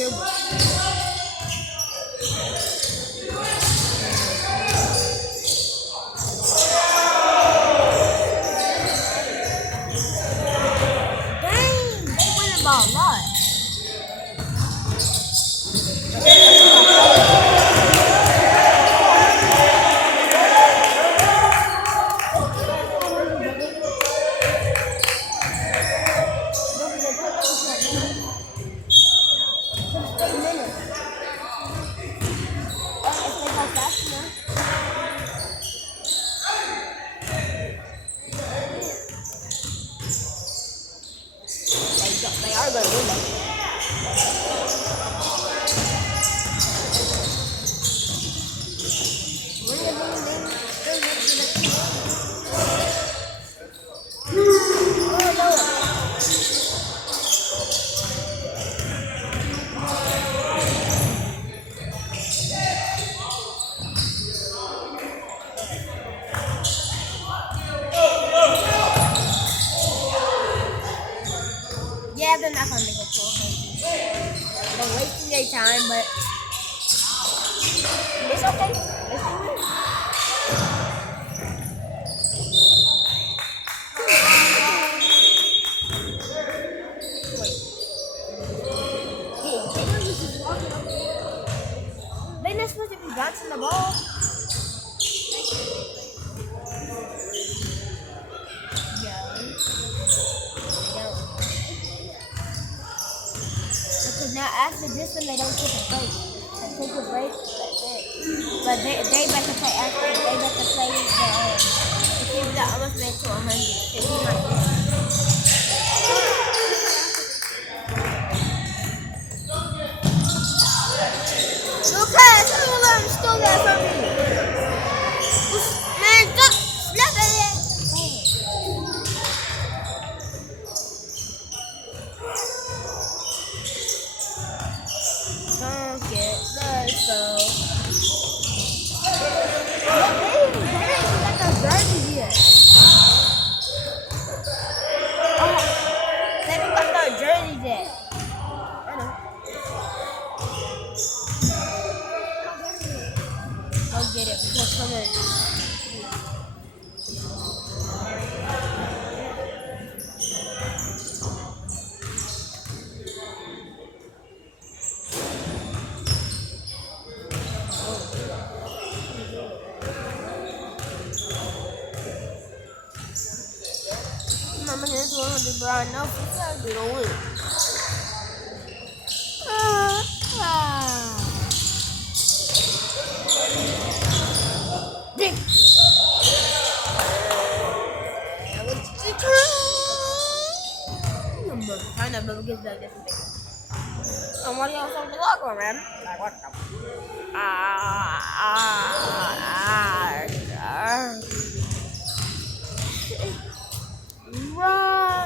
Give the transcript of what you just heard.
They are going to win though. Yeah, they're not gonna make it to 100. They're wasting their time, but it's okay. It's okay. They're not supposed to be bouncing the ball. Because now after this one, they don't take a break. They take a break, that's it. But they better play after. They better play the team that almost made to 100. The team like this. Lucas, someone stole that from me. Man, stop! Snap at it! Don't get the soul. They ain't got no jerseys yet. They haven't got no jerseys yet. I know. Go get it because someone. I'm gonna just 100, bro. I know for sure they don't win. Big. I never get that different thing. And what do y'all say in the locker room, man? Like, what the? Right.